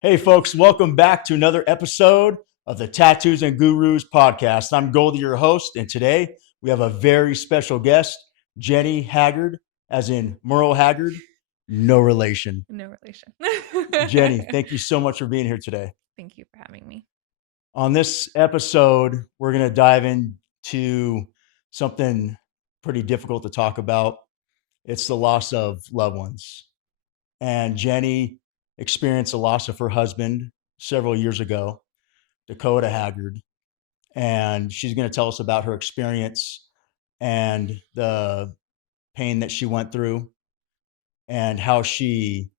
Hey, folks, welcome back to another episode of the Tattoos and Gurus podcast. I'm Goldie, your host, and today we have a very special guest, Jenny Haggard, as in Merle Haggard, no relation. No relation. Jenny, thank you so much for being here today. Thank you for having me. On this episode, we're going to dive into something pretty difficult to talk about. It's the loss of loved ones. And Jenny experienced the loss of her husband several years ago, Dakota Haggard, and she's going to tell us about her experience and the pain that she went through and how she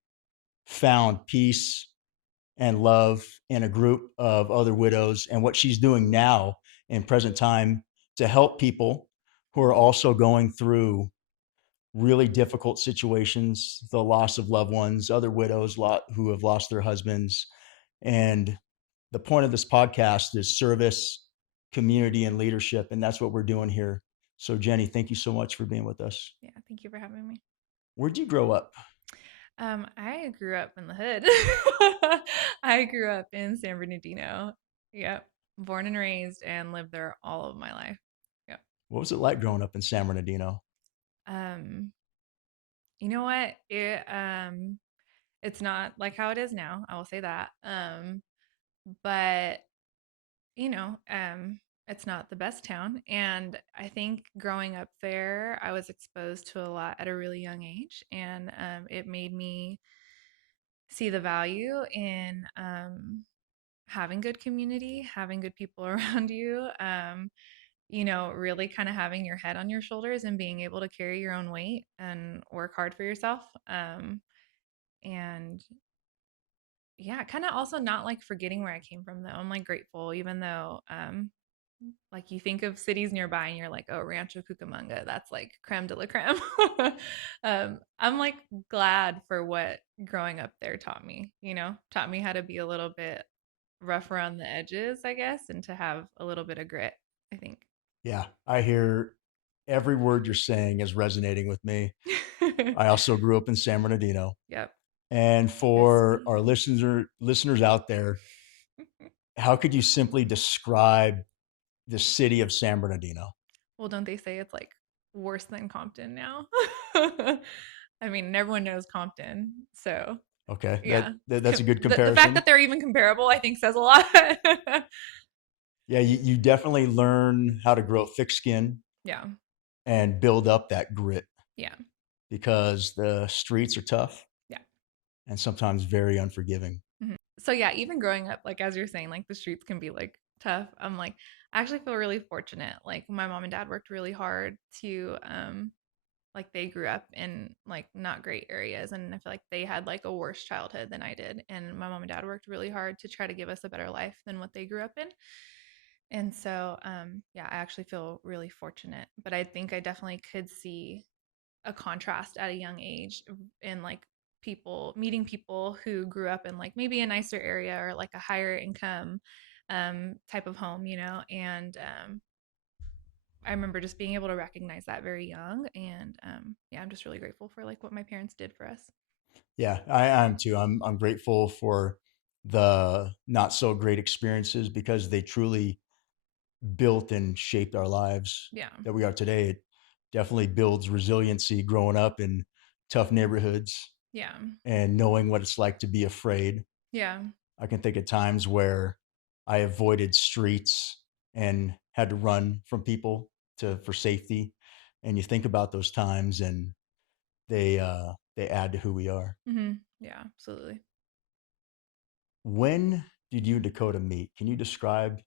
found peace and love in a group of other widows and what she's doing now in present time to help people who are also going through really difficult situations, the loss of loved ones, other widows who have lost their husbands. And the point of this podcast is service, community, and leadership. And that's what we're doing here. So, Jenny, thank you so much for being with us. Yeah, thank you for having me. Where'd you grow up? I grew up in the hood. I grew up in San Bernardino. Yep. Born and raised and lived there all of my life. Yep. What was it like growing up in San Bernardino? Um, you know what? It's not like how it is now. I will say that. But you know, um, it's not the best town. And I think growing up there, I was exposed to a lot at a really young age. And it made me see the value in having good community, having good people around you, really kind of having your head on your shoulders and being able to carry your own weight and work hard for yourself. And yeah, kind of also not like forgetting where I came from though. I'm like grateful, even though like you think of cities nearby and you're like, oh, Rancho Cucamonga, that's like creme de la creme. I'm like glad for what growing up there taught me, taught me how to be a little bit rough around the edges, I guess, and to have a little bit of grit, I think. Yeah, I hear every word you're saying is resonating with me. I also grew up in San Bernardino. Yep. And Yes, for sweet. our listeners out there, how could you simply describe the city of San Bernardino? Well, don't they say it's like worse than Compton now? I mean, everyone knows Compton. So, Okay, yeah. that's a good The fact comparison. that they're even comparable, I think, says a lot. Yeah, you definitely learn how to grow thick skin Yeah. and build up that grit Yeah. because the streets are tough Yeah. and sometimes very unforgiving. So, yeah, even growing up, like, as you're saying, like, the streets can be like tough. I'm like, I actually feel really fortunate. Like, my mom and dad worked really hard to, like, they grew up in like not great areas. And I feel like they had like a worse childhood than I did. And my mom and dad worked really hard to try to give us a better life than what they grew up in. And so, yeah, I actually feel really fortunate. But I think I definitely could see a contrast at a young age in like people meeting people who grew up in like maybe a nicer area or like a higher income type of home, and I remember just being able to recognize that very young. And yeah, I'm just really grateful for like what my parents did for us. Yeah, I am too. I'm grateful for the not so great experiences because they truly built and shaped our lives Yeah. that we are today. It definitely builds resiliency growing up in tough neighborhoods Yeah. and knowing what it's like to be afraid. Yeah. I can think of times where I avoided streets and had to run from people to for safety. And you think about those times and they add to who we are. Yeah, absolutely. When did you and Dakota meet? Can you describe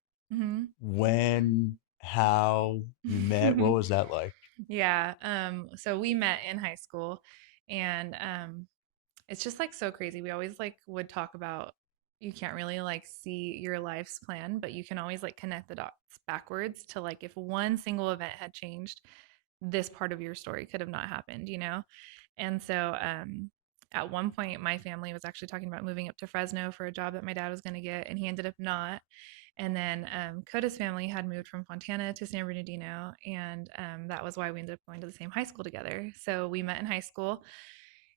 when, how you met? What was that like? Yeah. So we met in high school, and it's just like so crazy. We always like would talk about you can't really like see your life's plan, but you can always like connect the dots backwards to like if one single event had changed, this part of your story could have not happened. And so at one point my family was actually talking about moving up to Fresno for a job that my dad was going to get, and he ended up not. And then Coda's family had moved from Fontana to San Bernardino, and that was why we ended up going to the same high school together. So we met in high school,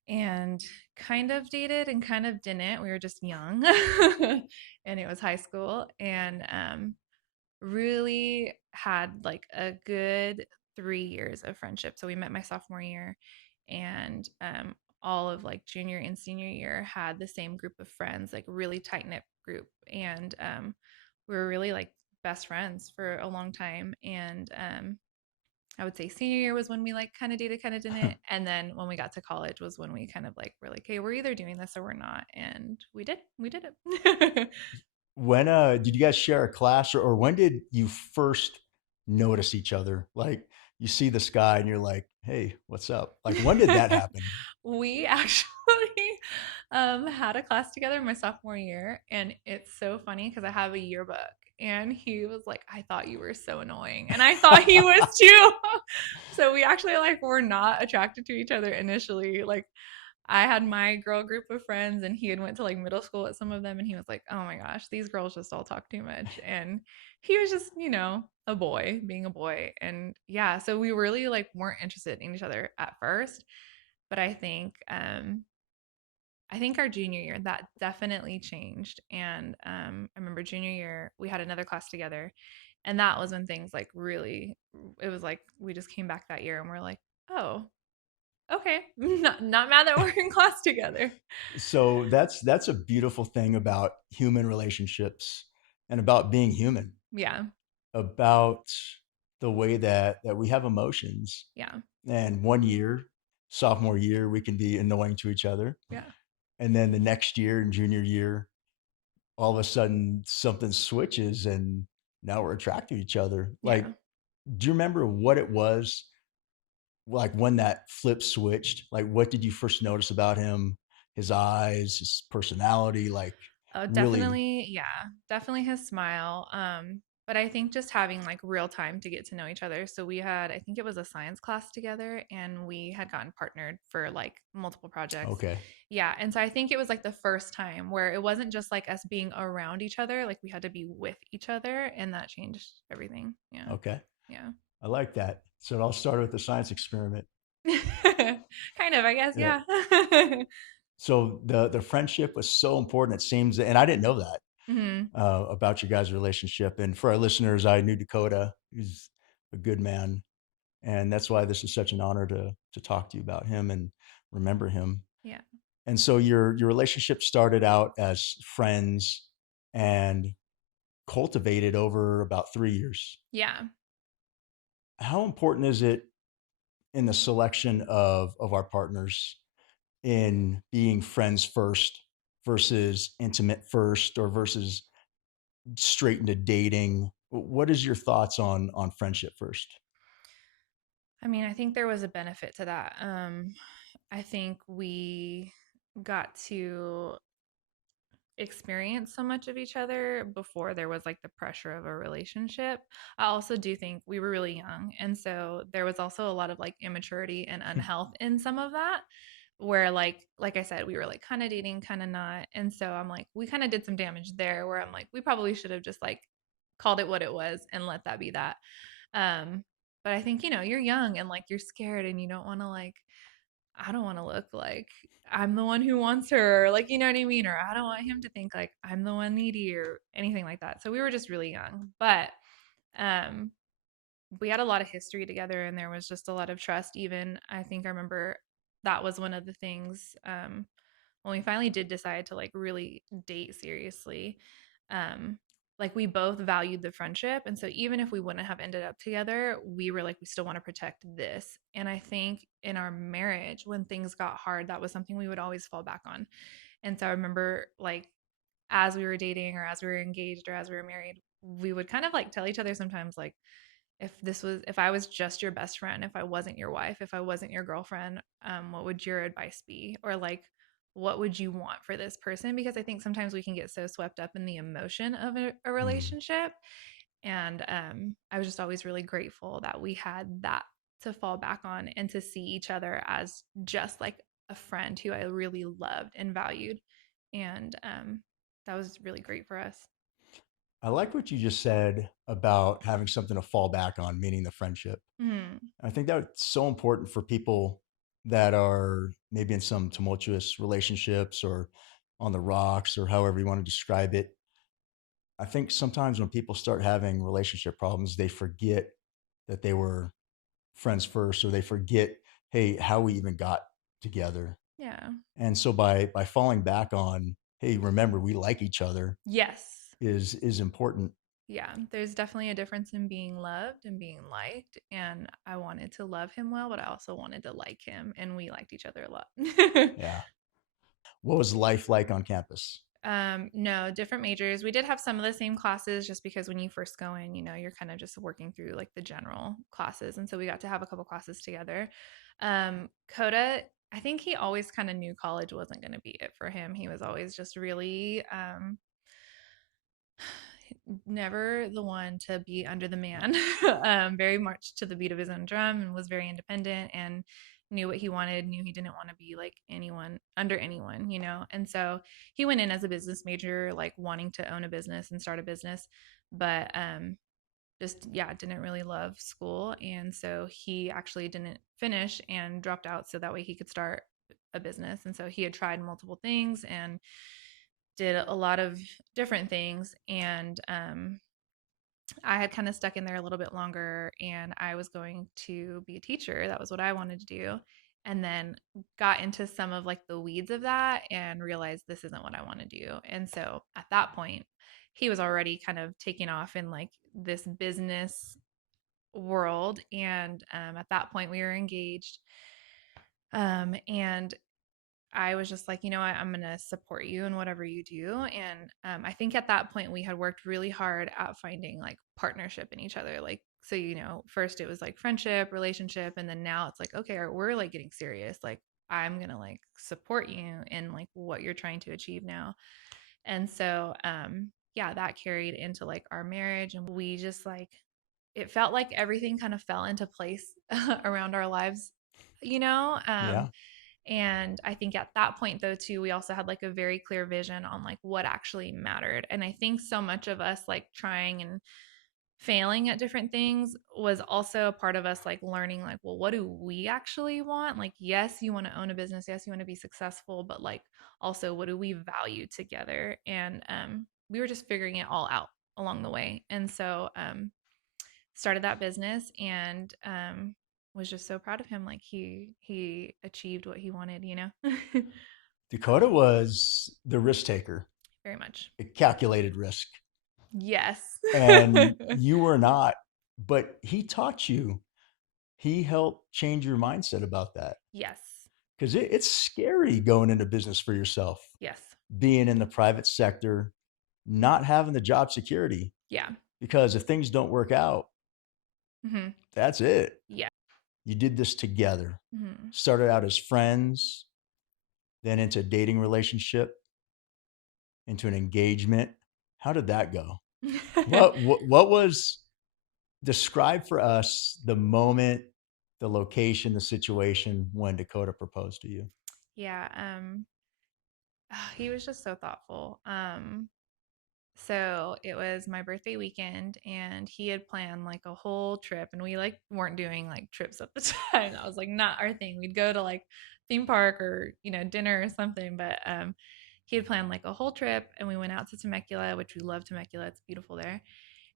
and kind of dated and kind of didn't. We were just young. And it was high school, and really had like a good 3 years of friendship. So we met my sophomore year, and all of like junior and senior year had the same group of friends, like really tight knit group. And we were really like best friends for a long time. And I would say senior year was when we like kind of dated, kind of didn't. And then when we got to college was when we kind of like were like, hey, we're either doing this or we're not. And we did it. When did you guys share a class, or when did you first notice each other? Like you see the sky and you're like, "Hey, what's up?" Like when did that happen? We actually had a class together my sophomore year, and it's so funny because I have a yearbook, and he was like, "I thought you were so annoying," and I thought he was too. So we actually like were not attracted to each other initially. Like I had my girl group of friends, and he had went to like middle school with some of them, and he was like, "Oh my gosh, these girls just all talk too much." And he was just, a boy being a boy. And yeah, so we really like weren't interested in each other at first. But I think our junior year that definitely changed. And I remember junior year we had another class together, and that was when things like really, it was like we just came back that year and we're like, oh, okay, not mad that we're in class together. So that's a beautiful thing about human relationships and about being human, Yeah, about the way that we have emotions. yeah, And one year, sophomore year, we can be annoying to each other. yeah, And then the next year in junior year, all of a sudden something switches and now we're attracted to each other. Like, yeah. do you remember what it was like when that flip switched? Like, what did you first notice about him? His eyes, his personality, like Oh, really definitely. Yeah, definitely his smile. But I think just having like real time to get to know each other. So we had, I think it was a science class together, and we had gotten partnered for like multiple projects. okay. Yeah. And so I think it was like the first time where it wasn't just like us being around each other, like we had to be with each other, and that changed everything. Yeah. Okay. Yeah. I like that. So it all started with the science experiment. Kind of, I guess. Yeah. Yeah. So the friendship was so important. It seems, and I didn't know that Hmm. about your guys' relationship. And for our listeners, I knew Dakota. He's a good man, and that's why this is such an honor to talk to you about him and remember him. Yeah. And so your relationship started out as friends and cultivated over about 3 years. Yeah. How important is it in the selection of our partners in being friends first versus intimate first or versus straight into dating? What is your thoughts on friendship first? I mean, I think there was a benefit to that. I think we got to experience so much of each other before there was like the pressure of a relationship. I also do think we were really young. And so there was also a lot of like immaturity and unhealth in some of that, where like I said, we were like kind of dating, kind of not. And so I'm like, we kind of did some damage there where I'm like, we probably should have just like called it what it was and let that be that. Um, but I think, you're young and like you're scared and you don't want to like, I don't want to look like I'm the one who wants her, like, you know what I mean? Or I don't want him to think like I'm the one needy or anything like that. So we were just really young. But um we had a lot of history together, and there was just a lot of trust. Even I think I remember that was one of the things, when we finally did decide to like really date seriously. um like we both valued the friendship, and so even if we wouldn't have ended up together, we were like we still want to protect this. And I think in our marriage, when things got hard, that was something we would always fall back on. And so I remember like as we were dating or as we were engaged or as we were married, we would kind of like tell each other sometimes like, if I was just your best friend, if I wasn't your wife, if I wasn't your girlfriend, what would your advice be? Or like, what would you want for this person? Because I think sometimes we can get so swept up in the emotion of a Mm. relationship. And I was just always really grateful that we had that to fall back on and to see each other as just like a friend who I really loved and valued. And that was really great for us. I like what you just said about having something to fall back on, meaning the friendship. Mm, I think that's so important for people that are maybe in some tumultuous relationships or on the rocks or however you want to describe it. I think sometimes when people start having relationship problems, they forget that they were friends first, or they forget, hey, how we even got together. Yeah. And so by falling back on, hey, remember we like each other Yes. is important. Yeah, there's definitely a difference in being loved and being liked, and I wanted to love him well, but I also wanted to like him, and we liked each other a lot. Yeah. What was life like on campus? No, different majors. We did have some of the same classes just because when you first go in, you're kind of just working through like the general classes. And so we got to have a couple classes together. Coda, I think he always kind of knew college wasn't going to be it for him. He was always just really never the one to be under the man, very much to the beat of his own drum, and was very independent and knew what he wanted, knew he didn't want to be like anyone under anyone. And so he went in as a business major, like wanting to own a business and start a business, but just, yeah, didn't really love school. And so he actually didn't finish and dropped out so that way he could start a business. And so he had tried multiple things and did a lot of different things. And I had kind of stuck in there a little bit longer and I was going to be a teacher. That was what I wanted to do. And then got into some of like the weeds of that and realized this isn't what I want to do. And so at that point, he was already kind of taking off in like this business world. And at that point, we were engaged. And I was just like, you know what, I'm going to support you in whatever you do. And I think at that point, we had worked really hard at finding like partnership in each other. Like, so, first it was like friendship, relationship. And then now it's like, okay, we're like getting serious. Like, I'm going to like support you in like what you're trying to achieve now. And so, yeah, that carried into like our marriage. And we just like, it felt like everything kind of fell into place around our lives, you know? Yeah. And I think at that point, though, too, we also had like a very clear vision on like what actually mattered. And I think so much of us like trying and failing at different things was also a part of us like learning, like, well, what do we actually want? Like, yes, you want to own a business. Yes, you want to be successful, but like also, what do we value together? And we were just figuring it all out along the way. And so, started that business and was just so proud of him. Like he achieved what he wanted. Dakota was the risk taker, Very much. a calculated risk. Yes. And you were not, but he taught you, he helped change your mindset about that. Yes. Because it's scary going into business for yourself, Yes. being in the private sector, not having the job security. Yeah. Because if things don't work out, Hmm. that's it. Yeah. You did this together. Hmm. Started out as friends, then into a dating relationship, into an engagement. How did that go? What was, describe for us the moment, the location, the situation when Dakota proposed to you? Yeah. He was just so thoughtful. So it was my birthday weekend and he had planned like a whole trip and we like weren't doing like trips at the time. That was like not our thing. We'd go to like theme park or, dinner or something, but he had planned like a whole trip and we went out to Temecula, which we love Temecula. It's beautiful there.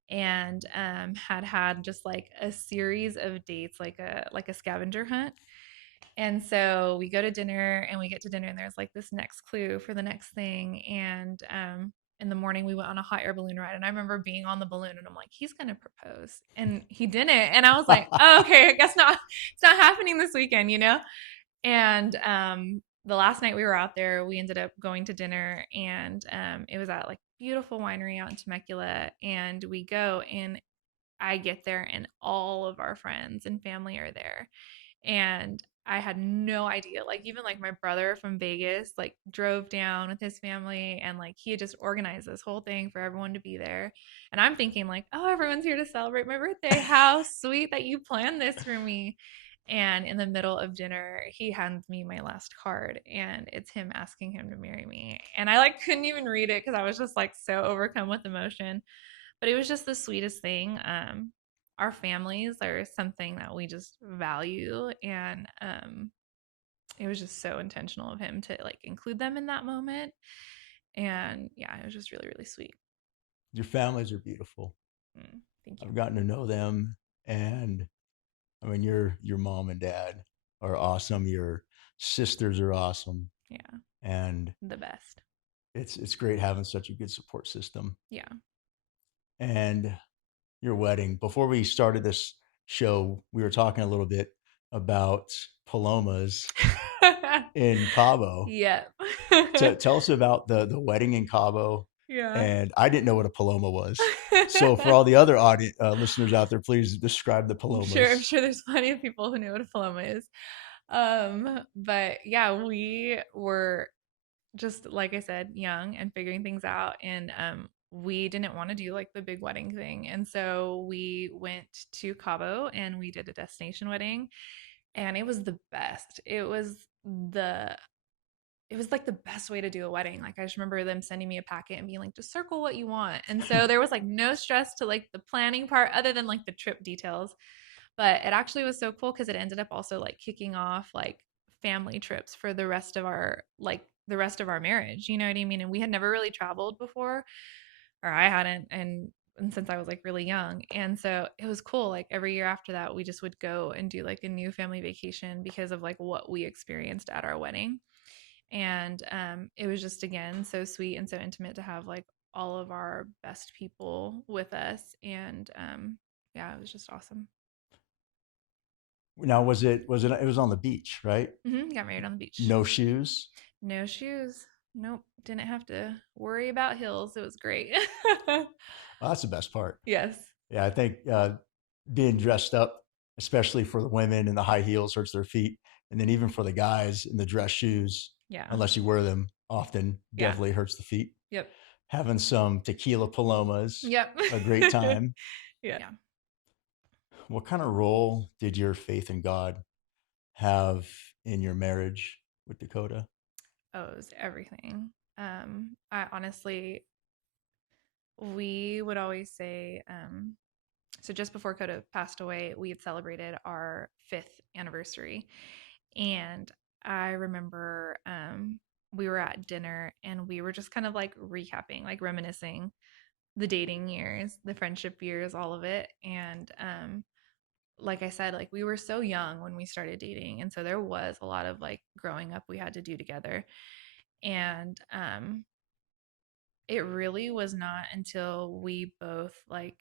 And had just like a series of dates, like a scavenger hunt. And so we go to dinner and we get to dinner and there's like this next clue for the next thing. And in the morning we went on a hot air balloon ride. And I remember being on the balloon and I'm like, he's gonna propose. And he didn't. And I was like, oh, okay, I guess not, it's not happening this weekend. And the last night we were out there, we ended up going to dinner and it was at like beautiful winery out in Temecula. And we go and I get there and all of our friends and family are there. And I had no idea. Like even like my brother from Vegas like drove down with his family and like he had just organized this whole thing for everyone to be there. And I'm thinking like, "Oh, everyone's here to celebrate my birthday. How sweet that you planned this for me." And in the middle of dinner, he hands me my last card and it's him asking him to marry me. And I like couldn't even read it cuz I was just like so overcome with emotion, but it was just the sweetest thing. Our families are something that we just value, and it was just so intentional of him to like include them in that moment. And yeah, it was just really, really sweet. Your families are beautiful. Thank you. I've gotten to know them, and I mean, your mom and dad are awesome. Your sisters are awesome, Yeah, and the best. it's great having such a good support system. Yeah. And your wedding. Before we started this show, we were talking a little bit about palomas in Cabo. Yep. Tell us about the wedding in Cabo. Yeah. And I didn't know what a paloma was. So for all the other audience listeners out there, please describe the I'm palomas. sure there's plenty of people who know what a paloma is. But yeah, we were just like I said, young and figuring things out. And we didn't want to do like the big wedding thing. And so we went to Cabo and we did a destination wedding. And it was the best. The it was like the best way to do a wedding. Like I just remember them sending me a packet and being like, just circle what you want. And so there was like no stress to like the planning part other than like the trip details. But it actually was so cool because it ended up also like kicking off like family trips for the rest of our marriage. You know what I mean? And we had never really traveled before, or I hadn't, and since I was like really young. And so it was cool. Like every year after that, we just would go and do like a new family vacation because of like what we experienced at our wedding. And it was just again so sweet and so intimate to have like all of our best people with us. And yeah, it was just awesome. Now, it was on the beach, right? Got married on the beach. No shoes. No shoes. Nope. Didn't have to worry about hills. It was great. Well, that's the best part. Yes. Yeah, I think being dressed up, especially for the women in the high heels, hurts their feet, and then even for the guys in the dress shoes, Yeah. unless you wear them often, Yeah. definitely hurts the feet. Yep. Having some tequila palomas, Yep. a great time. Yeah. What kind of role did your faith in God have in your marriage with Dakota? Oh, it was everything. I honestly, we would always say, so just before Coda passed away, we had celebrated our fifth anniversary. And I remember we were at dinner and we were just kind of like recapping, like reminiscing the dating years, the friendship years, all of it. And like I said, like we were so young when we started dating. And so there was a lot of like growing up we had to do together. And it really was not until we both like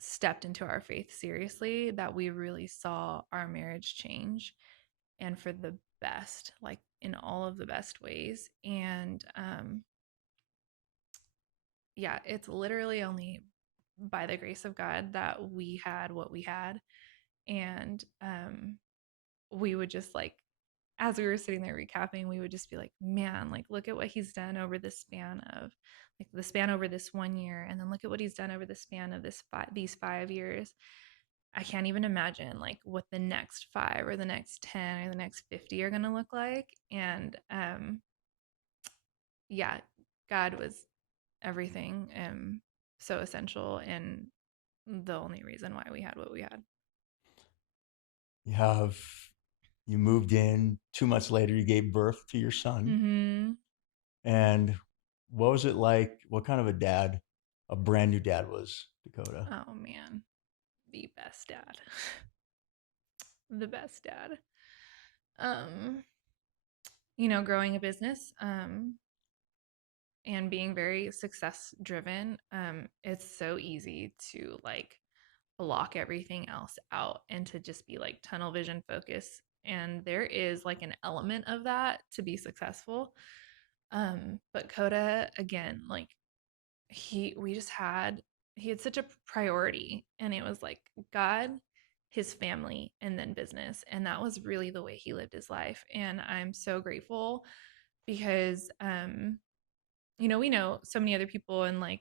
stepped into our faith seriously that we really saw our marriage change and for the best, like in all of the best ways. And yeah, it's literally only by the grace of God that we had what we had. And we would just like, as we were sitting there recapping, we would just be like, man, like, look at what he's done over the span of like the span over this 1 year. And then look at what he's done over the span of these 5 years. I can't even imagine like what the next five or the next 10 or the next 50 are going to look like. And yeah, God was everything, so essential and the only reason why we had what we had. You have you moved in 2 months later. You gave birth to your son, Mm-hmm. and what was it like? What kind of a dad, a brand new dad, was Dakota? Oh man, the best dad. The best dad. Um, growing a business, and being very success driven, it's so easy to like block everything else out and to just be like tunnel vision focus. And there is like an element of that to be successful. But Coda, again, like we just he had such a priority, and it was like God, his family, and then business. And that was really the way he lived his life. And I'm so grateful because we know so many other people, and like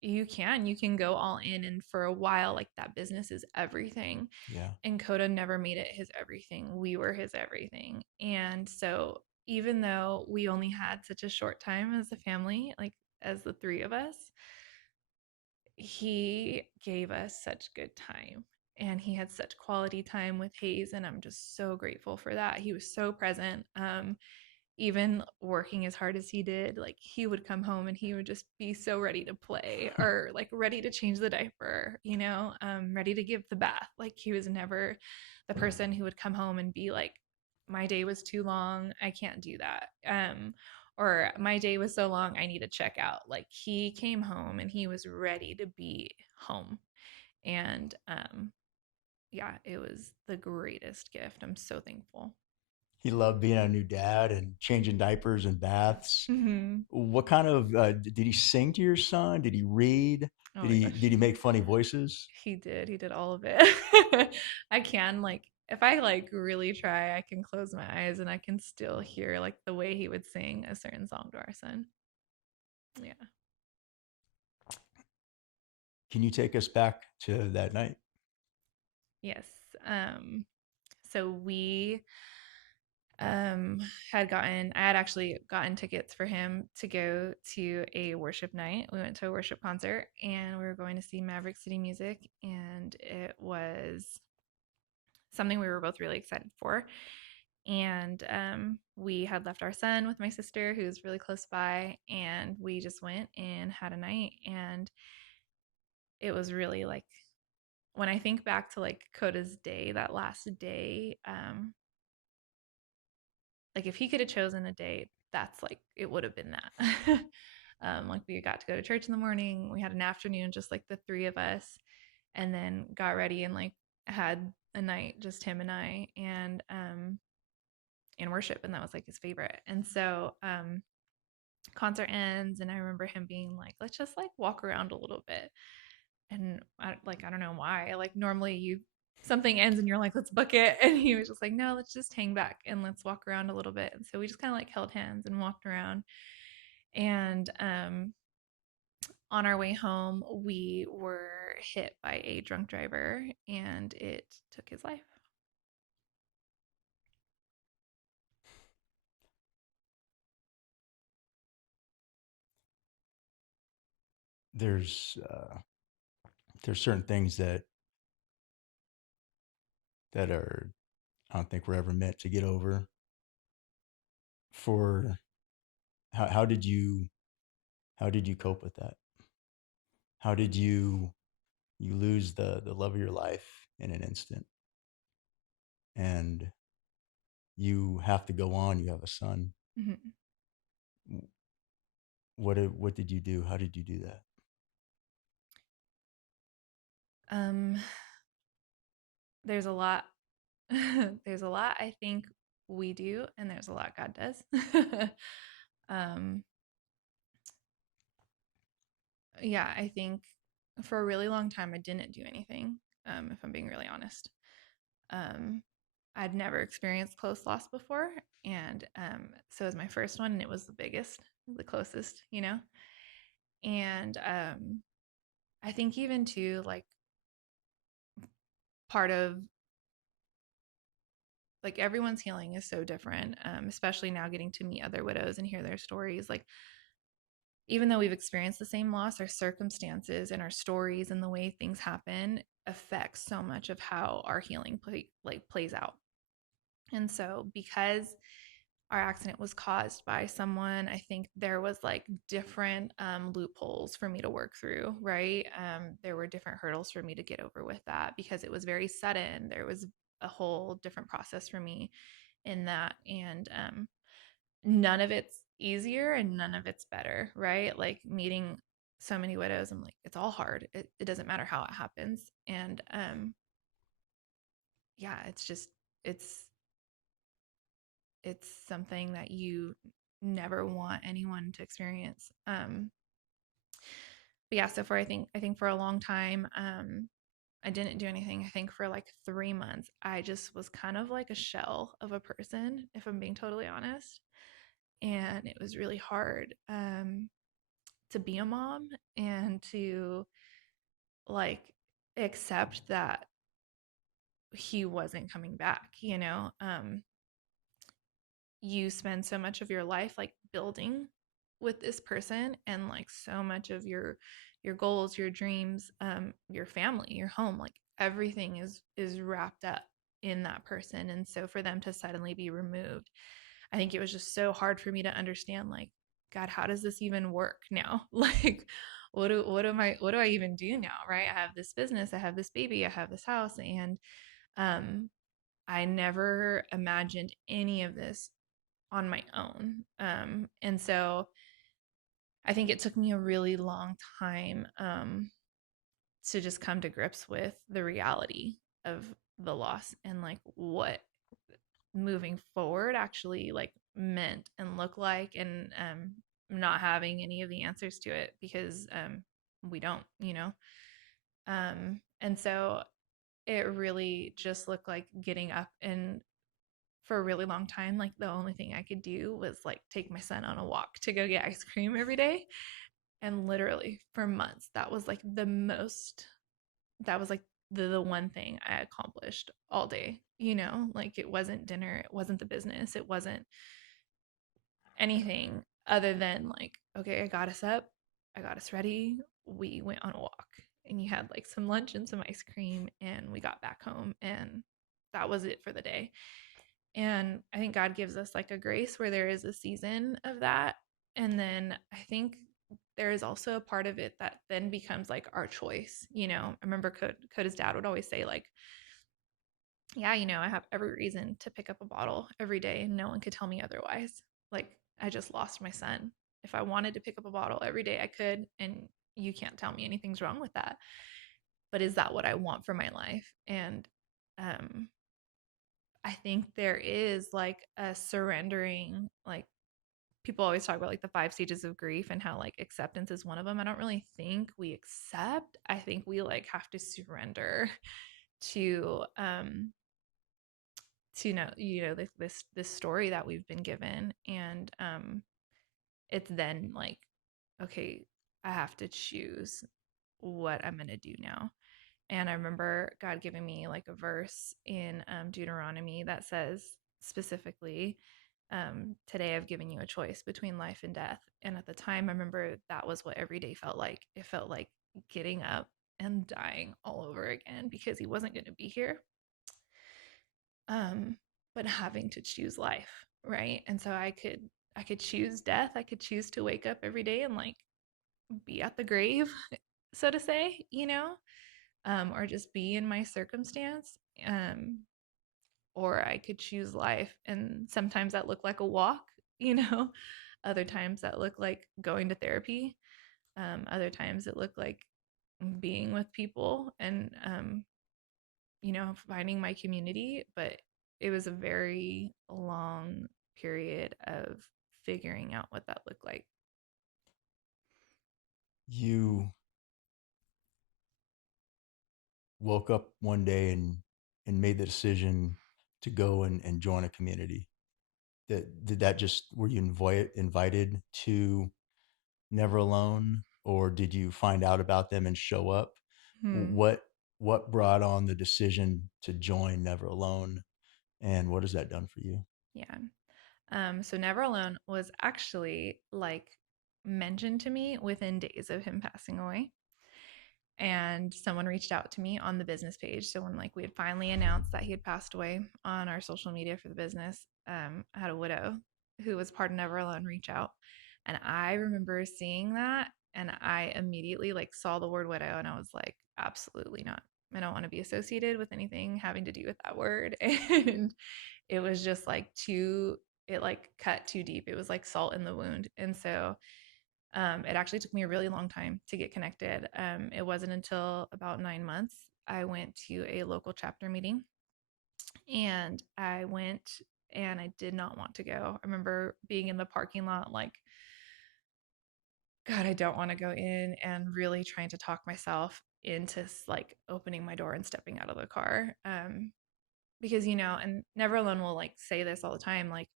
you can go all in, and for a while like that business is everything. Yeah. And Coda never made it his everything. We were his everything. And so even though we only had such a short time as a family, like as the three of us, he gave us such good time. and he had such quality time with Hayes, and I'm just so grateful for that. He was so present. Even working as hard as he did, like he would come home and he would just be so ready to play or like ready to change the diaper, ready to give the bath. Like he was never the person who would come home and be like, my day was too long, I can't do that. Or my day was so long, I need to check out. Like he came home and he was ready to be home. And yeah, it was the greatest gift. I'm so thankful. He loved being a new dad and changing diapers and baths. Mm-hmm. What kind of did he sing to your son? Did he read? Oh Did my he gosh. did he make funny voices? He did. He did all of it. I can like if I like really try, I can close my eyes and I can still hear like the way he would sing a certain song to our son. Yeah. Can you take us back to that night? Yes. Um so we um I had actually gotten tickets for him to go to a worship night. We went to a worship concert and we were going to see Maverick City Music, and it was something we were both really excited for. And we had left our son with my sister, who's really close by, and we just went and had a night. And it was really like when I think back to like Coda's day, that last day, like if he could have chosen a day, that's like it would have been that. Like we got to go to church in the morning, we had an afternoon, just like the three of us, and then got ready and like had a night just him and I, and worship, and that was like his favorite. And so concert ends, and I remember him being like, let's just like walk around a little bit. And I don't know why, like normally you something ends and you're like, let's book it, and he was just like, no, let's just hang back and let's walk around a little bit. And so we just kind of like held hands and walked around. And on our way home we were hit by a drunk driver and it took his life. There's there's certain things that are I don't think we're ever meant to get over. For how how did you cope with that? How did you lose the love of your life in an instant, and you have to go on? You have a son. Mm-hmm. What did you do? How did you do that? um there's a lot. There's a lot I think we do, and there's a lot God does. um, yeah, I think for a really long time I didn't do anything. If I'm being really honest, um, I'd never experienced close loss before, and so it was my first one, and it was the biggest, the closest, And I think even too, like part of like everyone's healing is so different, especially now getting to meet other widows and hear their stories. Like even though we've experienced the same loss, our circumstances and our stories and the way things happen affects so much of how our healing plays out. And so because our accident was caused by someone, I think there was like different loopholes for me to work through, right? There were different hurdles for me to get over with that because it was very sudden. There was a whole different process for me in that. And none of it's easier and none of it's better, right? Like meeting so many widows, I'm like, it's all hard. It doesn't matter how it happens. And yeah, it's just it's it's something that you never want anyone to experience. But yeah, so for I think for a long time, I didn't do anything. I think for like 3 months, I just was kind of like a shell of a person, if I'm being totally honest. And it was really hard. To be a mom and to like accept that he wasn't coming back, you spend so much of your life like building with this person, and like so much of your goals, your dreams, your family, your home, like everything is wrapped up in that person. And so for them to suddenly be removed, I think it was just so hard for me to understand, like, God, how does this even work now? Like, what do I even do now? Right? I have this business, I have this baby, I have this house, and um I never imagined any of this on my own. And so I think it took me a really long time to just come to grips with the reality of the loss and like what moving forward actually like meant and looked like, and not having any of the answers to it because we don't, you know. And so it really just looked like getting up, and for a really long time, like the only thing I could do was like take my son on a walk to go get ice cream every day. And literally for months, that was like the one thing I accomplished all day. You know, like it wasn't dinner, it wasn't the business, it wasn't anything other than like, okay, I got us up, I got us ready, we went on a walk, and you had like some lunch and some ice cream, and we got back home, and that was it for the day. And I think God gives us like a grace where there is a season of that. And then I think there is also a part of it that then becomes like our choice. You know, I remember Coda's dad would always say, like, yeah, you know, I have every reason to pick up a bottle every day and no one could tell me otherwise. Like, I just lost my son. If I wanted to pick up a bottle every day, I could. And you can't tell me anything's wrong with that. But is that what I want for my life? And um, I think there is like a surrendering, like people always talk about like the five stages of grief and how like acceptance is one of them. I don't really think we accept. I think we like have to surrender to know, you know, this story that we've been given. And it's then like, okay, I have to choose what I'm gonna do now. And I remember God giving me like a verse in Deuteronomy that says specifically, today I've given you a choice between life and death. And at the time, I remember that was what every day felt like. It felt like getting up and dying all over again because he wasn't going to be here. Um, but having to choose life, right? And so I could choose death. I could choose to wake up every day and like be at the grave, so to say, you know, or just be in my circumstance. Um, or I could choose life. And sometimes that looked like a walk, you know, other times that looked like going to therapy. Other times it looked like being with people and, you know, finding my community. But it was a very long period of figuring out what that looked like. You woke up one day and made the decision to go and join a community. That did that just were you invited to Never Alone, or did you find out about them and show up? Hmm. What what brought on the decision to join Never Alone, and what has that done for you? Yeah. So Never Alone was actually like mentioned to me within days of him passing away. And someone reached out to me on the business page. So when like we had finally announced that he had passed away on our social media for the business, I had a widow who was part of Never Alone reach out, and I remember seeing that, and I immediately like saw the word widow, and I was like, absolutely not. I don't want to be associated with anything having to do with that word. And it was just like too, it like cut too deep. It was like salt in the wound. And so it actually took me a really long time to get connected. It wasn't until about 9 months I went to a local chapter meeting, and I went and I did not want to go. I remember being in the parking lot, like, God, I don't want to go in, and really trying to talk myself into like opening my door and stepping out of the car. Because, you know, and Never Alone will like say this all the time, like,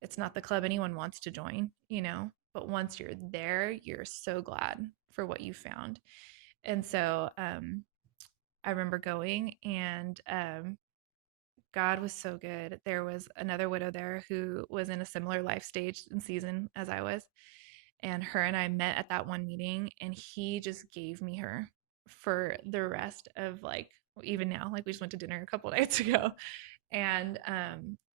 it's not the club anyone wants to join, you know, but once you're there, you're so glad for what you found. And so I remember going, and God was so good. There was another widow there who was in a similar life stage and season as I was. And her and I met at that one meeting, and he just gave me her for the rest of like even now, like we just went to dinner a couple nights ago. And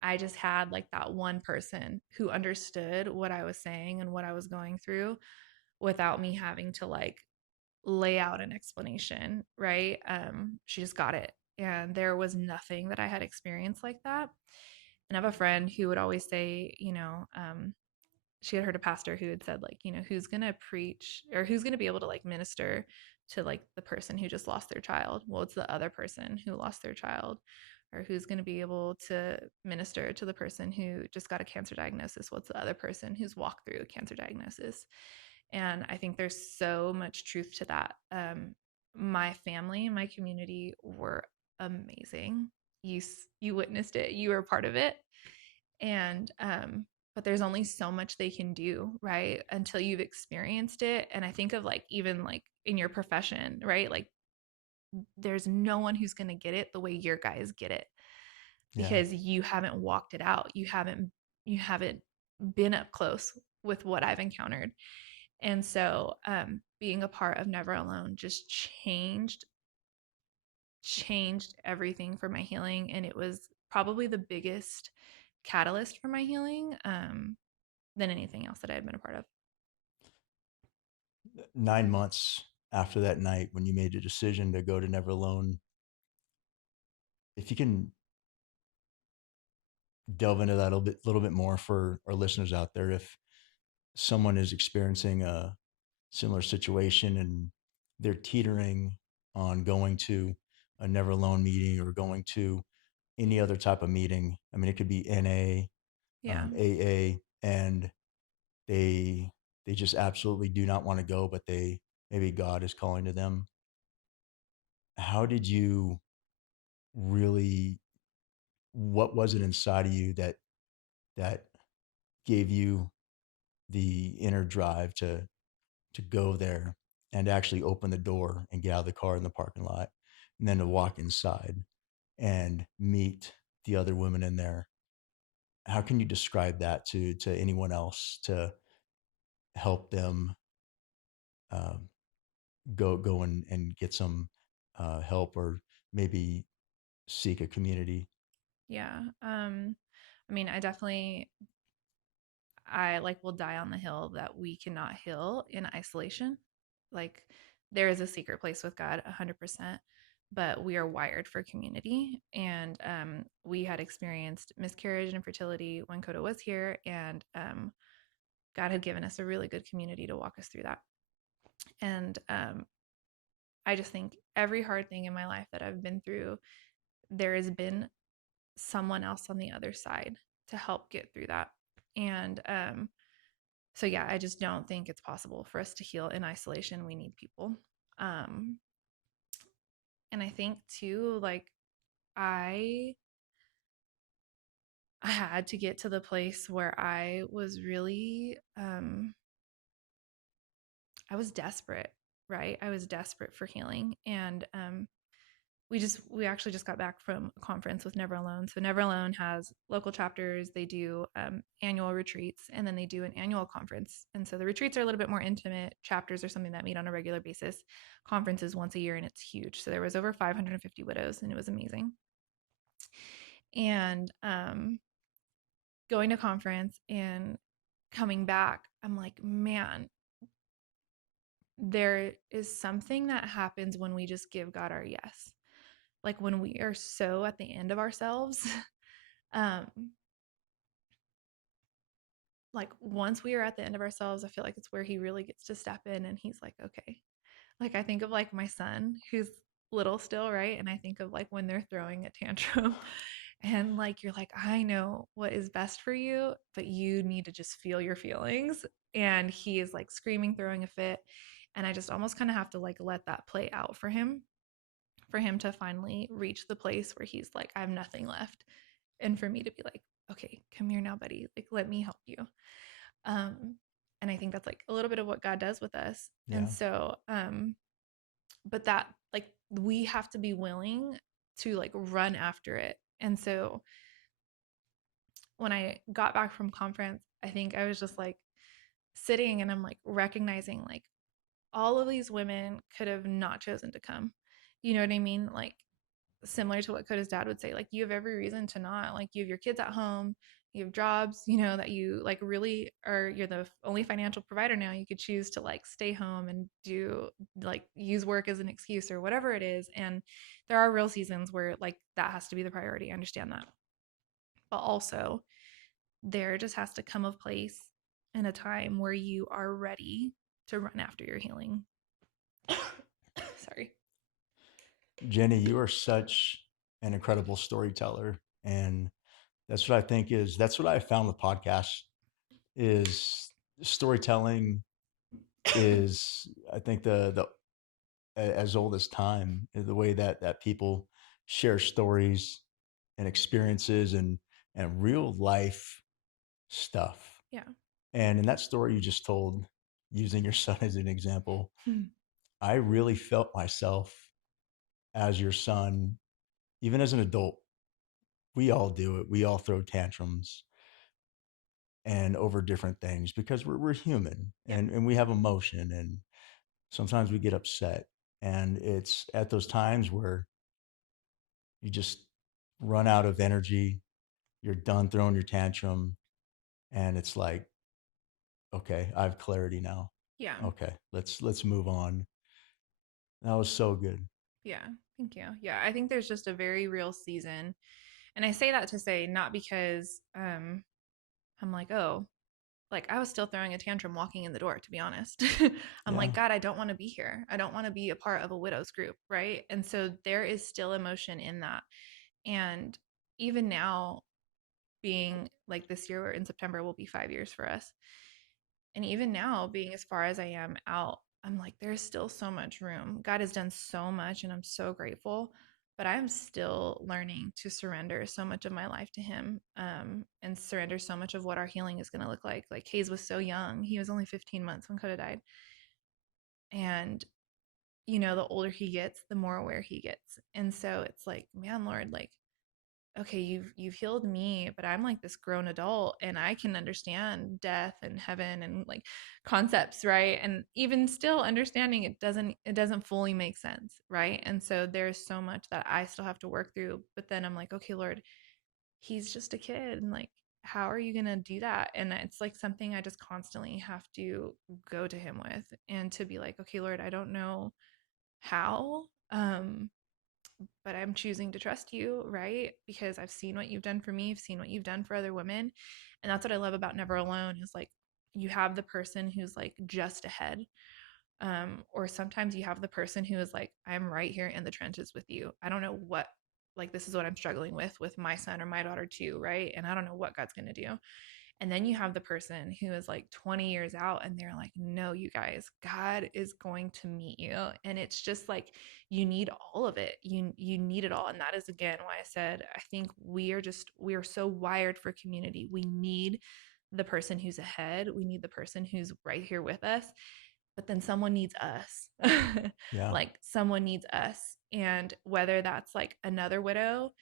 I just had like that one person who understood what I was saying and what I was going through without me having to like lay out an explanation, right? She just got it. And there was nothing that I had experienced like that. And I have a friend who would always say, she had heard a pastor who had said, like, who's going to preach or who's going to be able to like minister to like the person who just lost their child? Well, it's the other person who lost their child. Or who's going to be able to minister to the person who just got a cancer diagnosis? What's the other person who's walked through a cancer diagnosis? And I think there's so much truth to that. My family, my community were amazing. You witnessed it. You were a part of it. And but there's only so much they can do, right? Until you've experienced it. And I think of like even like in your profession, right? Like there's no one who's going to get it the way your guys get it Yeah. because you haven't walked it out. You haven't been up close with what I've encountered. And so being a part of Never Alone just changed everything for my healing. And it was probably the biggest catalyst for my healing than anything else that I had been a part of. 9 months after that night when you made the decision to go to Never Alone, if you can delve into that a little bit more for our listeners out there, if someone is experiencing a similar situation and they're teetering on going to a Never Alone meeting or going to any other type of meeting. I mean, it could be NA, Yeah. AA, and they they just absolutely do not want to go, but they maybe God is calling to them. How did you really? What was it inside of you that gave you the inner drive to go there and actually open the door and get out of the car in the parking lot, and then to walk inside and meet the other women in there? How can you describe that to anyone else to help them um, go and get some help or maybe seek a community? Yeah. I mean, I like will die on the hill that we cannot heal in isolation. Like there is a secret place with God 100%, but we are wired for community. And we had experienced miscarriage and infertility when Coda was here. And God had given us a really good community to walk us through that. And I just think every hard thing in my life that I've been through, there has been someone else on the other side to help get through that. And so yeah, I just don't think it's possible for us to heal in isolation. We need people. Um, and I think too, like I I had to get to the place where I was really I was desperate, right? I was desperate for healing. And we actually just got back from a conference with Never Alone. So Never Alone has local chapters. They do annual retreats, and then they do an annual conference. And so the retreats are a little bit more intimate. Chapters are something that meet on a regular basis. Conferences once a year, and it's huge. So there was over 550 widows, and it was amazing. And going to conference and coming back, I'm like, man, there is something that happens when we just give God our yes. Like when we are so at the end of ourselves. um like once we are at the end of ourselves, I feel like it's where he really gets to step in and he's like, okay. Like I think of like my son who's little still, right? And I think of like when they're throwing a tantrum and like you're like, I know what is best for you, but you need to just feel your feelings. And he is like screaming, throwing a fit. And I just almost kind of have to like let that play out for him to finally reach the place where he's like, I have nothing left. And for me to be like, okay, come here now, buddy. Like, let me help you. Um, and I think that's like a little bit of what God does with us. And Yeah. so, but that like we have to be willing to like run after it. And so when I got back from conference, I think I was just like sitting and I'm like recognizing like all of these women could have not chosen to come. You know what I mean? Like similar to what Coda's dad would say, like you have every reason to not. Like you have your kids at home, you have jobs, you know, that you like really are, you're the only financial provider now. You could choose to like stay home and do like use work as an excuse or whatever it is. And there are real seasons where like that has to be the priority. I understand that. But also there just has to come a place and a time where you are ready to run after your healing. Sorry. Jenny, you are such an incredible storyteller. And that's what I think is, that's what I found with podcasts is storytelling is, I think as old as time, the way that people share stories and experiences and real life stuff. Yeah. And in that story you just told, using your son as an example, Hmm. I really felt myself as your son, even as an adult. We all do it. We all throw tantrums and over different things because we're human Yeah. and we have emotion and sometimes we get upset. And it's at those times where you just run out of energy, you're done throwing your tantrum, and it's like, okay, I have clarity now. Yeah. Okay, let's move on. That was so good. Yeah. Thank you. Yeah. I think there's just a very real season. And I say that to say not because I'm like, oh, like I was still throwing a tantrum walking in the door, to be honest. I'm Yeah. like, God, I don't want to be here. I don't want to be a part of a widow's group. Right. And so there is still emotion in that. And even now, being like this year in September will be 5 years for us. And even now, being as far as I am out, I'm like, there's still so much room. God has done so much, and I'm so grateful. But I'm still learning to surrender so much of my life to Him, and surrender so much of what our healing is going to look like. Like Hayes was so young; he was only 15 months when Coda died, and the older he gets, the more aware he gets. And so it's like, man, Lord, like okay, you've healed me, but I'm like this grown adult and I can understand death and heaven and like concepts, right? And even still understanding it doesn't fully make sense, right? And so there's so much that I still have to work through, but then I'm like, okay, Lord, he's just a kid and like how are you going to do that? And it's like something I just constantly have to go to him with and to be like, okay, Lord, I don't know how. But I'm choosing to trust you, right? Because I've seen what you've done for me, I've seen what you've done for other women. And that's what I love about Never Alone is like you have the person who's like just ahead. Or sometimes you have the person who is like, I'm right here in the trenches with you. I don't know what like this is what I'm struggling with my son or my daughter too, right? And I don't know what God's gonna do. And then you have the person who is like 20 years out and they're like, no, you guys, God is going to meet you. And it's just like you need all of it. You need it all. And that is again why I said I think we are so wired for community. We need the person who's ahead. We need the person who's right here with us. But then someone needs us. Yeah. Like someone needs us. And whether that's like another widow,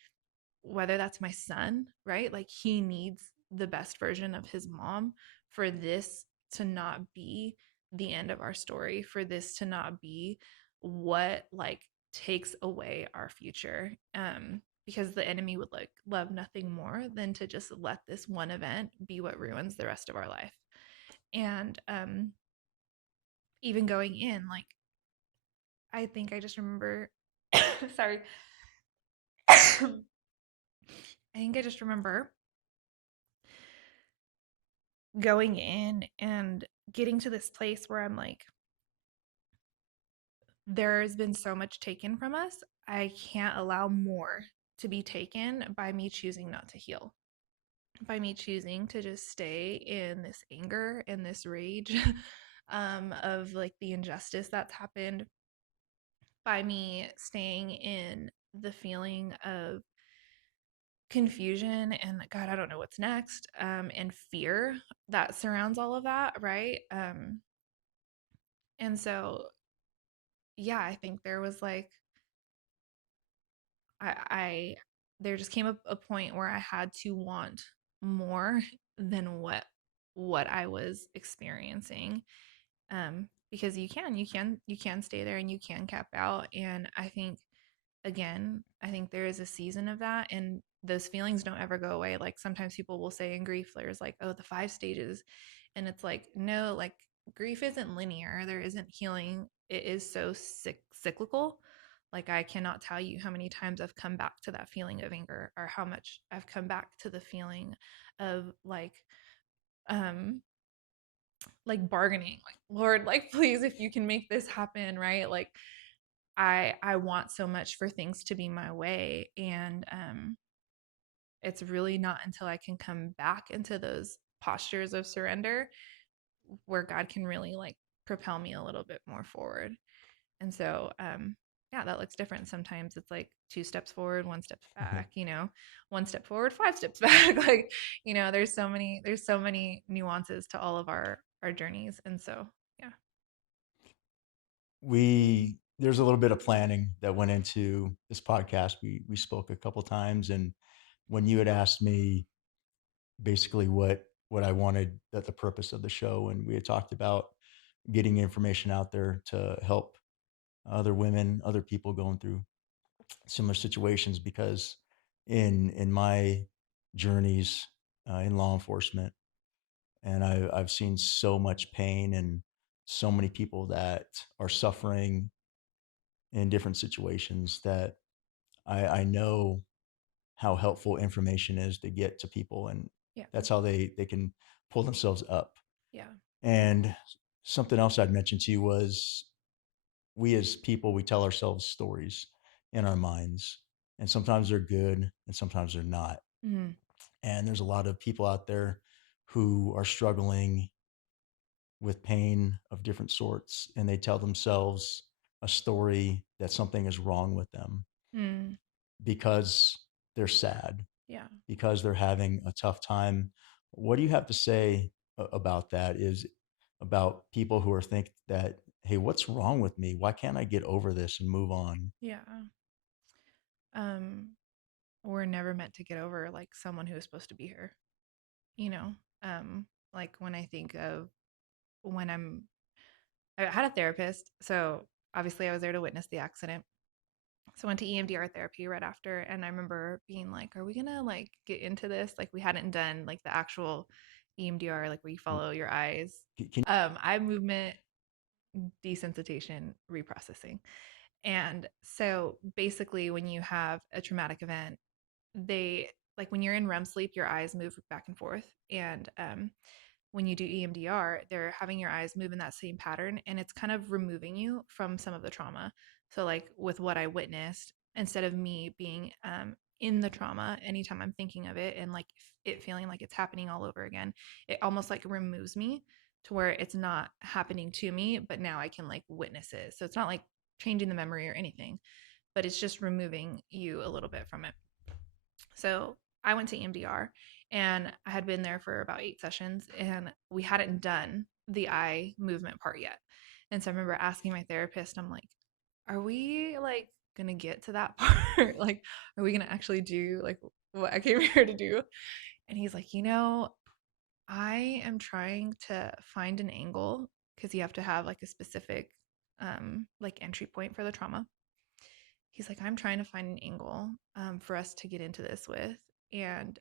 whether that's my son, right? Like he needs the best version of his mom for this to not be the end of our story, for this to not be what like takes away our future. Because the enemy would like love nothing more than to just let this one event be what ruins the rest of our life. And even going in, like I think I just remember sorry. I think I just remember going in and getting to this place where I'm like, there's been so much taken from us. I can't allow more to be taken by me choosing not to heal, by me choosing to just stay in this anger and this rage of like the injustice that's happened, by me staying in the feeling of confusion and God, I don't know what's next, and fear that surrounds all of that, right? And so yeah, I think there was like I there just came a point where I had to want more than what I was experiencing. Because you can stay there and you can cap out. And I think again, I think there is a season of that, and those feelings don't ever go away. Like sometimes people will say in grief, there's like, oh, the 5 stages. And it's like, no, like grief isn't linear. There isn't healing. It is so cyclical. Like I cannot tell you how many times I've come back to that feeling of anger, or how much I've come back to the feeling of um like bargaining, like, Lord, like please, if you can make this happen, right? Like I want so much for things to be my way. And it's really not until I can come back into those postures of surrender where God can really like propel me a little bit more forward. And so yeah, that looks different. Sometimes it's like 2 steps forward, 1 step back, 1 step forward, 5 steps back. Like, there's so many nuances to all of our journeys. And so yeah. There's a little bit of planning that went into this podcast. We spoke a couple times, and when you had asked me basically what I wanted, that the purpose of the show, and we had talked about getting information out there to help other women, other people going through similar situations, because in my journeys in law enforcement, and I've seen so much pain and so many people that are suffering in different situations, that I know how helpful information is to get to people, and Yeah. that's how they can pull themselves up. Yeah. And something else I'd mentioned to you was, we as people, we tell ourselves stories in our minds, and sometimes they're good and sometimes they're not. Mhm. And there's a lot of people out there who are struggling with pain of different sorts, and they tell themselves a story that something is wrong with them Mm. because they're sad, Yeah. because they're having a tough time. What do you have to say about that? Is about people who are think that, hey, what's wrong with me? Why can't I get over this and move on? Yeah. Um, we're never meant to get over like someone who is supposed to be here, you know? Like when I think of when I had a therapist, so obviously I was there to witness the accident. So I went to EMDR therapy right after, and I remember being like, "Are we gonna like get into this?" Like we hadn't done like the actual EMDR, like where you follow your eyes, Can eye movement desensitization reprocessing. And so basically, when you have a traumatic event, they like when you're in REM sleep, your eyes move back and forth. And when you do EMDR, they're having your eyes move in that same pattern, and it's kind of removing you from some of the trauma. So, like with what I witnessed, instead of me being in the trauma anytime I'm thinking of it and like it feeling like it's happening all over again, it almost like removes me to where it's not happening to me, but now I can like witness it. So, it's not like changing the memory or anything, but it's just removing you a little bit from it. So I went to EMDR and I had been there for about 8 sessions and we hadn't done the eye movement part yet. And so I remember asking my therapist, I'm like, are we like gonna get to that part? Like, are we gonna actually do like what I came here to do? And he's like, I am trying to find an angle because you have to have like a specific like entry point for the trauma. He's like, I'm trying to find an angle for us to get into this with. And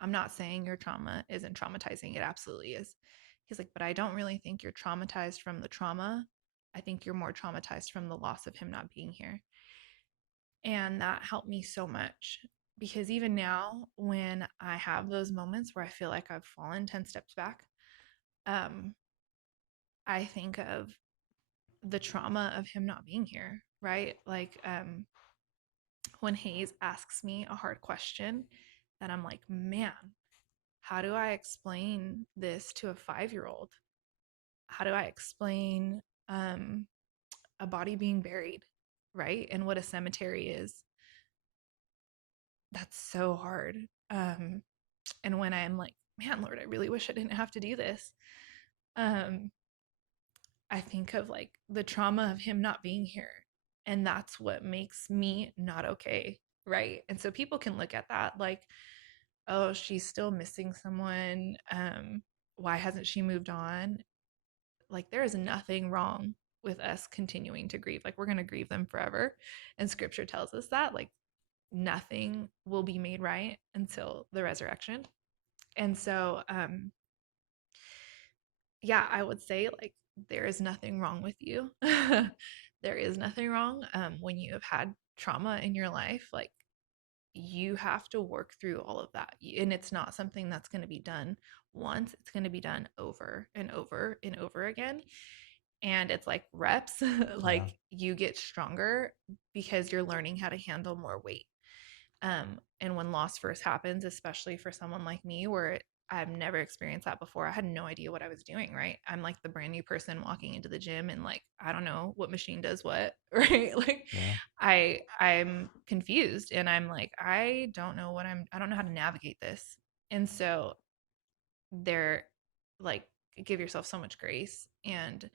I'm not saying your trauma isn't traumatizing. It absolutely is. He's like, but I don't really think you're traumatized from the trauma. I think you're more traumatized from the loss of him not being here. And that helped me so much because even now, when I have those moments where I feel like I've fallen 10 steps back, um, I think of the trauma of him not being here, right? Like, when Hayes asks me a hard question that I'm like, man, how do I explain this to a 5 year old? How do I explain um, a body being buried, right? And what a cemetery is? That's so hard. Um, and when I'm like, man, Lord, I really wish I didn't have to do this. Um, I think of like the trauma of him not being here. And that's what makes me not okay. Right. And so people can look at that like, oh, she's still missing someone. Why hasn't she moved on? Like, there is nothing wrong with us continuing to grieve. Like we're going to grieve them forever. And scripture tells us that like nothing will be made right until the resurrection. And so yeah, I would say like there is nothing wrong with you. There is nothing wrong when you have had trauma in your life. Like you have to work through all of that. And it's not something that's going to be done once, it's going to be done over and over and over again. And it's like reps, Yeah. like you get stronger because you're learning how to handle more weight. And when loss first happens, especially for someone like me, where I've never experienced that before, I had no idea what I was doing, right? I'm like the brand new person walking into the gym and like, I don't know what machine does what, right? Like Yeah. I'm confused and I'm like, I don't know how to navigate this. And so they're like, give yourself so much grace and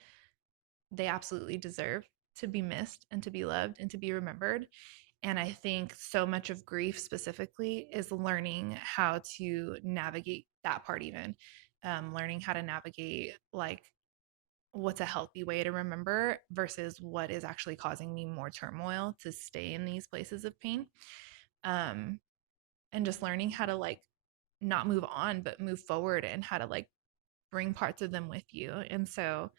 they absolutely deserve to be missed and to be loved and to be remembered. And I think so much of grief specifically is learning how to navigate that part, even learning how to navigate like what's a healthy way to remember versus what is actually causing me more turmoil to stay in these places of pain. Um, and just learning how to like not move on, but move forward and how to like bring parts of them with you. And so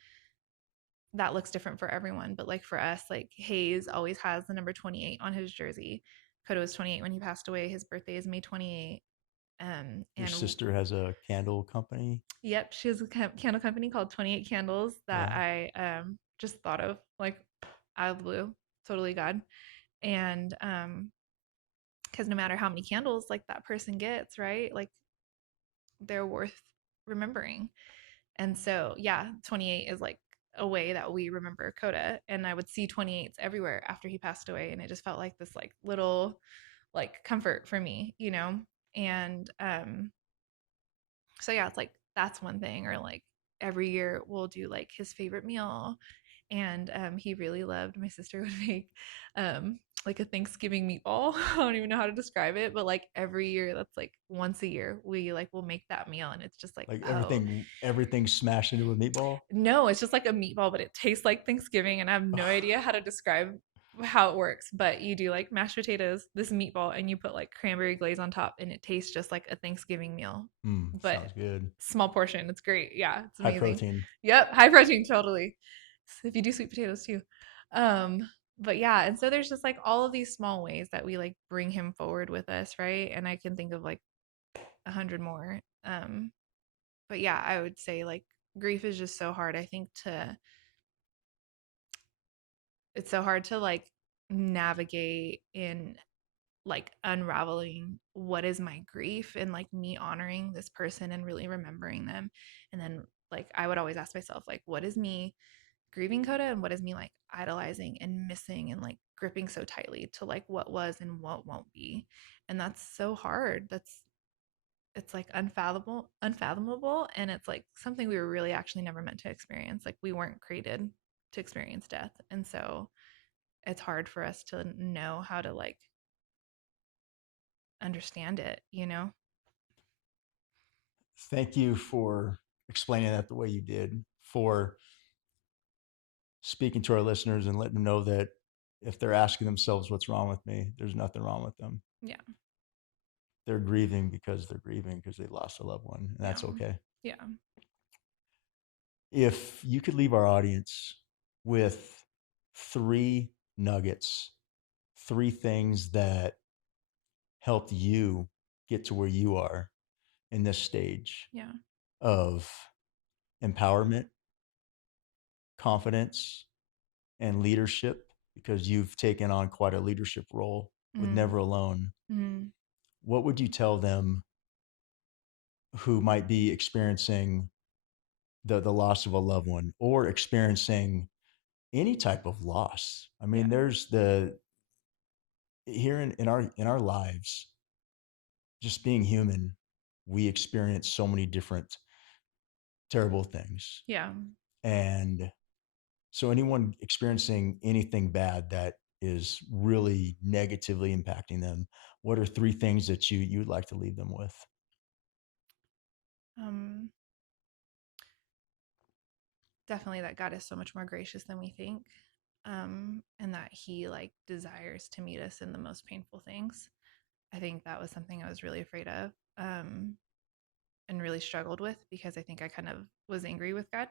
that looks different for everyone. But like for us, like Hayes always has the number 28 on his jersey. Coda was 28 when he passed away. His birthday is May 28th. Your And sister has a candle company. yep, she has a candle company called 28 Candles that Yeah. I just thought of like out of the blue, totally God. And because no matter how many candles like that person gets, right? Like they're worth remembering. And so, yeah, 28 is like a way that we remember Coda. And I would see 28s everywhere after he passed away. And it just felt like this like little like comfort for me, you know? And so yeah, it's like that's one thing. Or like every year we'll do like his favorite meal. And he really loved my sister would make like a Thanksgiving meatball. I don't even know how to describe it, but like every year, that's like once a year, we like will make that meal, and it's just like, Like oh, everything smashed into a meatball. no, it's just like a meatball, but it tastes like Thanksgiving, and I have no idea how to describe how it works. But you do like mashed potatoes, this meatball, and you put like cranberry glaze on top, and it tastes just like a Thanksgiving meal, but Sounds good. small portion. It's great. Yeah, it's High amazing. protein. Yep, high protein, totally. So if you do sweet potatoes too. But yeah, and so there's just like all of these small ways that we like bring him forward with us, right? And I can think of like 100 more. But yeah, I would say like grief is just so hard. I think to it's so hard to like navigate in like unraveling what is my grief and like me honoring this person and really remembering them. And then like I would always ask myself like what is me grieving Coda and what is me like idolizing and missing and like gripping so tightly to like what was and what won't be. And that's so hard. That's it's like unfathomable, and it's like something we were really actually never meant to experience. Like we weren't created to experience death. And so it's hard for us to know how to like understand it, you know? Thank you for explaining that the way you did, for speaking to our listeners and letting them know that if they're asking themselves what's wrong with me, there's nothing wrong with them. Yeah. They're grieving because they lost a loved one, and Yeah. that's okay. Yeah. If you could leave our audience with three nuggets, three things that helped you get to where you are in this stage Yeah. of empowerment, confidence, and leadership, because you've taken on quite a leadership role with Mm. Never Alone, Mm. what would you tell them who might be experiencing the loss of a loved one or experiencing any type of loss? I Yeah. mean, there's the here in our lives, just being human, we experience so many different terrible things. Yeah. And so anyone experiencing anything bad that is really negatively impacting them, what are three things that you'd like to leave them with? Um definitely that God is so much more gracious than we think. And that he like desires to meet us in the most painful things. I think that was something I was really afraid of. And really struggled with because I think I kind of was angry with God.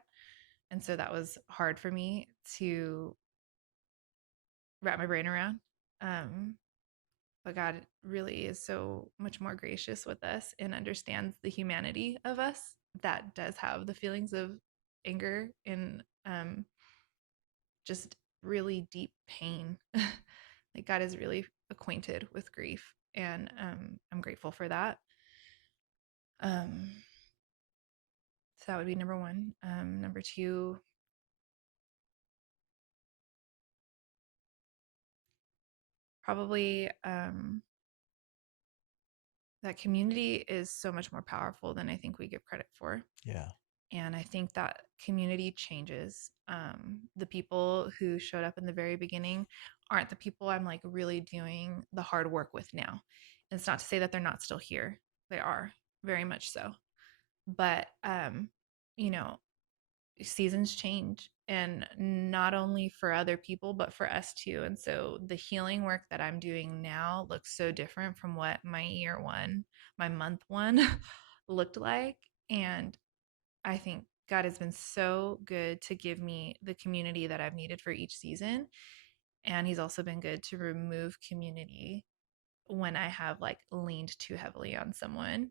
And so that was hard for me to wrap my brain around. Um, but God really is so much more gracious with us and understands the humanity of us that does have the feelings of anger and just really deep pain. Like God is really acquainted with grief, and I'm grateful for that. Um, so that would be number one. Number two, probably that community is so much more powerful than I think we give credit for. Yeah. And I think that community changes. The people who showed up in the very beginning aren't the people I'm like really doing the hard work with now. And it's not to say that they're not still here. They are very much so. But you know, seasons change, and not only for other people but for us too. And so the healing work that I'm doing now looks so different from what my year one, my month one looked like. And I think God has been so good to give me the community that I've needed for each season. And he's also been good to remove community when I have like leaned too heavily on someone.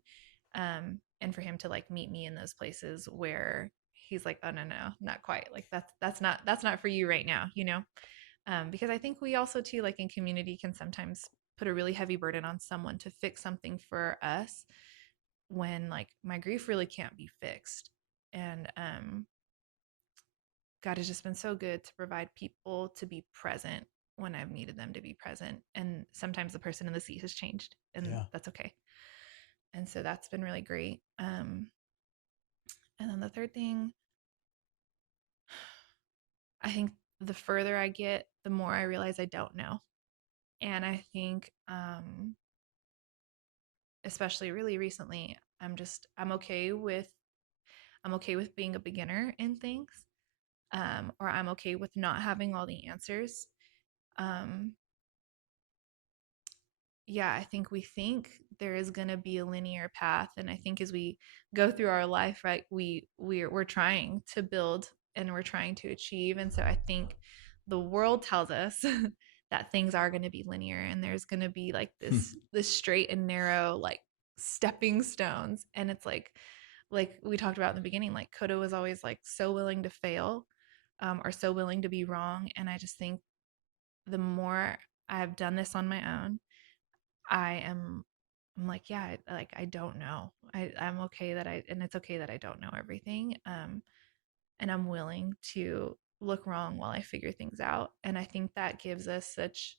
And for him to like meet me in those places where he's like, oh no, not quite. Like that's not for you right now, you know? Because I think we also too, like in community, can sometimes put a really heavy burden on someone to fix something for us when like my grief really can't be fixed. And God has just been so good to provide people to be present when I've needed them to be present. And sometimes the person in the seat has changed, and Yeah. that's okay. And so that's been really great. And then the third thing, I think the further I get, the more I realize I don't know. And I think, especially really recently, I'm okay with being a beginner in things, or I'm okay with not having all the answers. Um, yeah, I think we think there is going to be a linear path, and I think as we go through our life, right, we're trying to build and we're trying to achieve, and so I think the world tells us that things are going to be linear, and there's going to be like this straight and narrow like stepping stones, and it's like we talked about in the beginning, like Coda was always like so willing to fail, or so willing to be wrong, and I just think the more I've done this on my own, I am I'm like, yeah, like I don't know. I'm okay that and it's okay that I don't know everything. And I'm willing to look wrong while I figure things out. And I think that gives us such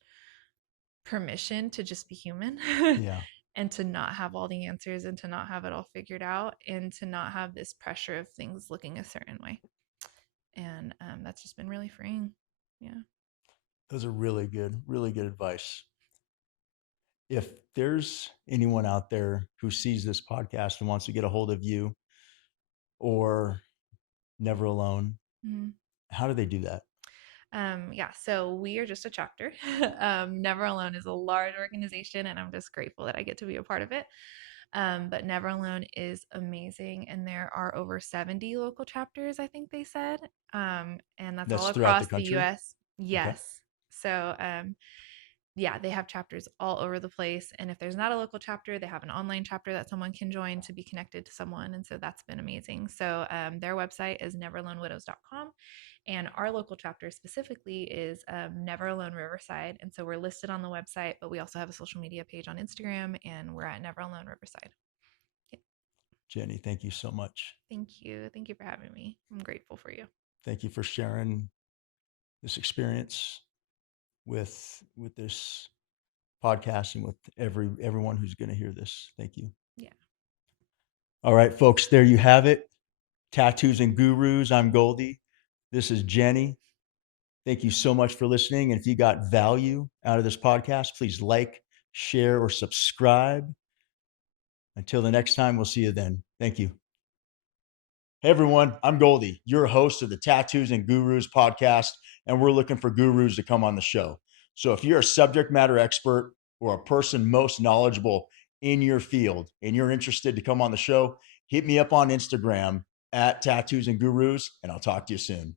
permission to just be human Yeah. and to not have all the answers and to not have it all figured out and to not have this pressure of things looking a certain way. And that's just been really freeing. Yeah. Those are really good advice. If there's anyone out there who sees this podcast and wants to get a hold of you or Never Alone, Mm-hmm. how do they do that? Yeah, so we are just a chapter. Never Alone is a large organization, and I'm just grateful that I get to be a part of it. But Never Alone is amazing, and there are over 70 local chapters, I think they said. And that's all That's throughout the across the country. US. Okay. Yes. So, yeah, they have chapters all over the place. And if there's not a local chapter, they have an online chapter that someone can join to be connected to someone. And so that's been amazing. So their website is neveralonewidows.com. And our local chapter specifically is Never Alone Riverside. And so we're listed on the website, but we also have a social media page on Instagram, and we're at Never Alone Riverside. Yeah. Jenny, thank you so much. Thank you. Thank you for having me. I'm grateful for you. Thank you for sharing this experience with this podcast and with everyone who's going to hear this. Thank you. Yeah. All right, folks, there you have it. Tattoos and Gurus. I'm Goldie. This is Jenny. Thank you so much for listening. And if you got value out of this podcast, please like, share, or subscribe. Until the next time, we'll see you then. Thank you. Hey everyone, I'm Goldie, your host of the Tattoos and Gurus podcast, and we're looking for gurus to come on the show. So if you're a subject matter expert or a person most knowledgeable in your field and you're interested to come on the show, hit me up on Instagram at Tattoos and Gurus, and I'll talk to you soon.